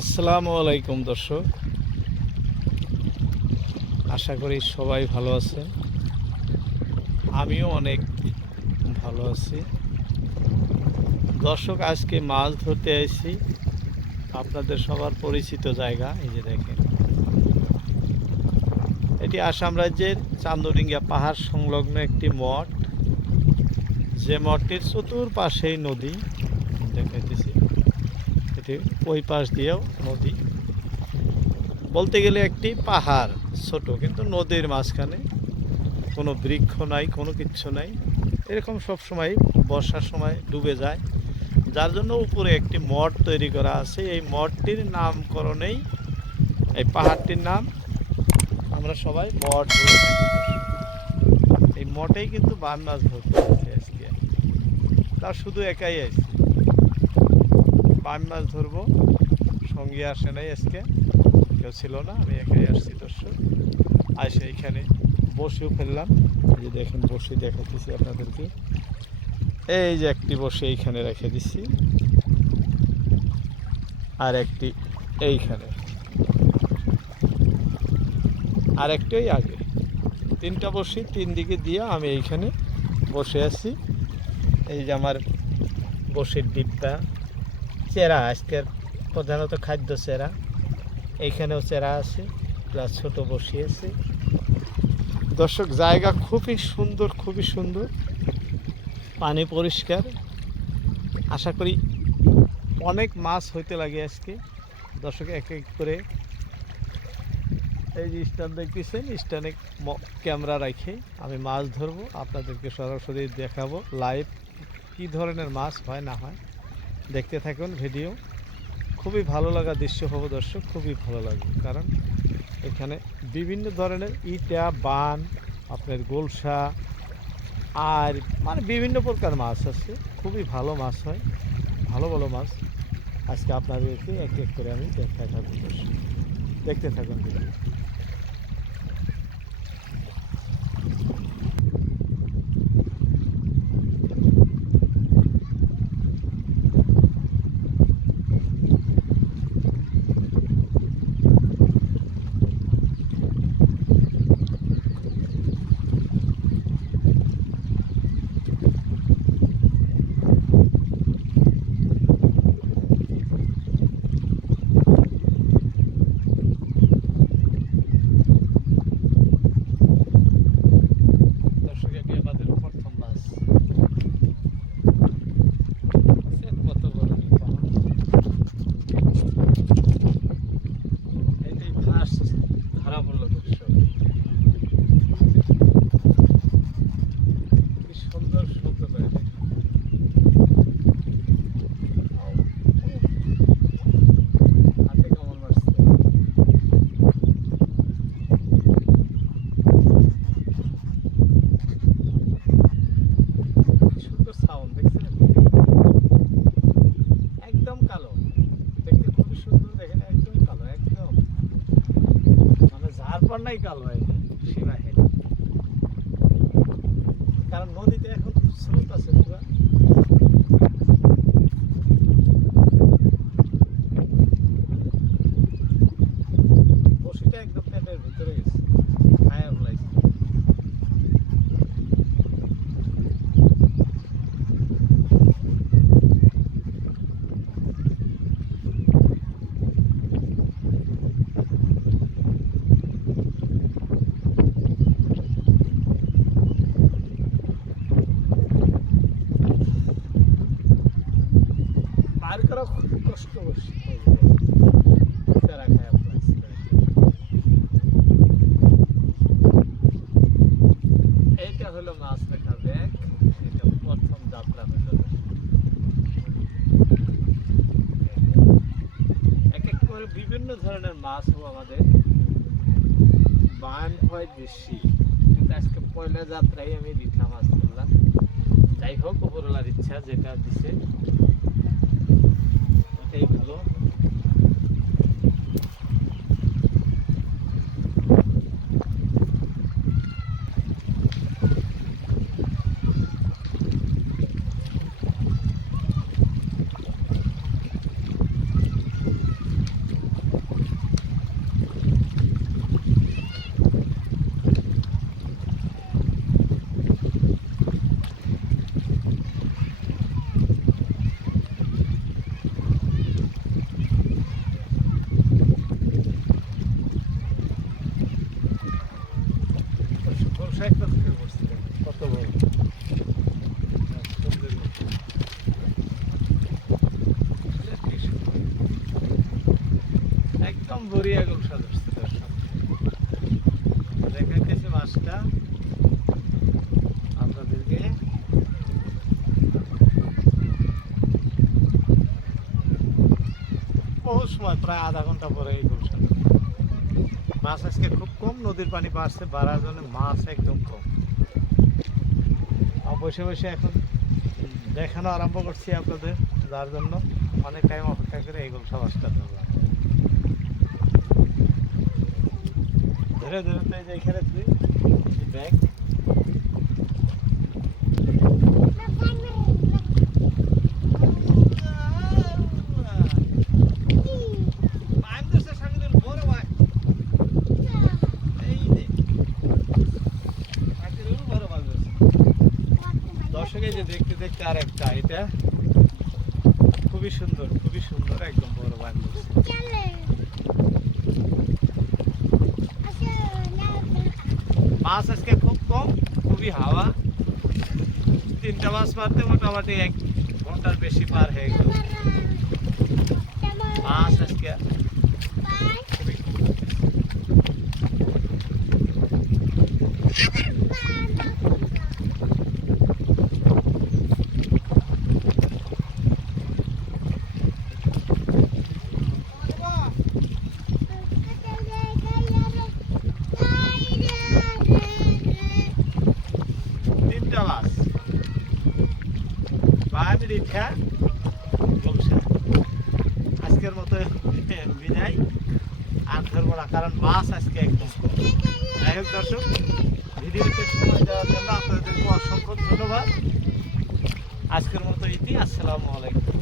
আসসালামু আলাইকুম, দর্শক। আশা করি সবাই ভালো আছেন আমিও অনেক ভালো আছি। দর্শক, আজকে মাছ ধরতে আইছি। আপনাদের সবার পরিচিত জায়গা, এই যে দেখেন। এটি আসাম রাজ্যের চান্দডিঙ্গা পাহাড় সংলগ্ন একটি মঠ। যে মঠটির চতুর্পাশেই নদী। দেখাইতেছি। এটি ওই পাশ দিয়েও নদী। বলতে গেলে একটি পাহাড়, ছোট, কিন্তু নদীর মাঝখানে কোনো বৃক্ষ নাই, কোনো কিচ্ছু নাই। এরকম সব সময় বর্ষার সময় ডুবে যায়। যার জন্য উপরে একটি মঠ তৈরি করা আছে। এই মঠটির নামকরণেই এই পাহাড়টির নাম। আমরা সবাই মঠ বলে এই মঠেই কিন্তু বান মাছ ধরতে আজকে। তার শুধু একাই আসছি পান মাছ ধরবো। সঙ্গে আসে নাই আজকে। কেউ ছিল না, আমি একাই আসছি দর্শক। আসে এইখানে বসেও ফেললাম। যে দেখেন, বসে দেখাতেছি আপনাদেরকে। এই যে একটি বসে এইখানে রেখে দিচ্ছি আর একটি এইখানে। আর একটি ওই আগে। তিনটা বসি, তিন দিকে দিয়ে আমি এইখানে বসে আছি। এই যে আমার বসির ডিব্বা। চেরা, আজকের প্রধানত খাদ্য চেরা। এইখানেও চেরা আছে, প্লাস ছোট বসিয়েছে। দর্শক, জায়গা খুবই সুন্দর খুবই সুন্দর। পানি পরিষ্কার। আশা করি অনেক মাছ হইতে লাগে আজকে। দর্শক, এক এক করে এই যে স্ট্যান্ড দেখতেছেন, স্ট্যান্ডে ক্যামেরা রাখে আমি মাছ ধরবো। আপনাদেরকে সরাসরি দেখাবো, লাইভ কী ধরনের মাছ হয়, না হয়। দেখতে থাকুন ভিডিও। খুবই ভালো লাগা দৃশ্য হব দর্শক, খুবই ভালো লাগবে। কারণ এখানে বিভিন্ন ধরনের ইটা, বান, আপনার গোলসা, আর মানে বিভিন্ন প্রকার মাছ আছে। খুবই ভালো মাছ হয়, ভালো ভালো মাছ। আজকে আপনাদেরকে এক এক করে আমি দেখাই থাকব দর্শক। দেখতে থাকুন ভিডিও। buenas মানে কাল নাই সীমাহীন কারণ নদীতে এখন স্রোত আছে পুরা। করা খুব কষ্ট খায় এইটা হলো মাছ দেখা ব্যাগ। এটা প্রথম যাত্রা হলো। এক এক করে বিভিন্ন ধরনের মাছ হবে আমাদের। বান হয় বেশি কিন্তু আজকে পয়লা যাত্রায় আমি রিঠা মাছ ধরলাম। যাই হোক উপরওয়ালার ইচ্ছা যেটা দিছে এটাই ভালো গড়িয়া গোলসা ধরছে দর্শক দেখাইতেছি মাছটা আপনাদেরকে বহু সময়, প্রায় আধা ঘণ্টা পরে এই গোলসা মাছ আজকে খুব কম, নদীর পানি বাড়ছে, বাড়ার জন্য মাছ একদম কম। বসে বসে এখন দেখানো আরম্ভ করছি আপনাদের, যার জন্য অনেক টাইম অপেক্ষা করে এই গোলসা মাছটা ধরলাম ধরে ধরে, তো এখানে তুই ব্যাগ দর্শকে যে দেখতে দেখতে আর একটা এটা খুবই সুন্দর খুবই সুন্দর, একদম বড় বান্ধব মাছ আজকে খুব কম, খুবই হাওয়া। তিনটা মাছ মারতে মোটামুটি এক ঘণ্টার বেশি পার হয়ে গেল। মাছ আজকে খুবই কম। তিনটা মাছ বাদ রিঠা গমসা আজকের মতো বিদায় ধরবো না, কারণ মাছ আজকে একদম। যাই হোক দর্শক ভিডিওতে সময় দেওয়ার জন্য আপনাদেরকে অসংখ্য ধন্যবাদ আজকের মতো ইতি আসসালামু আলাইকুম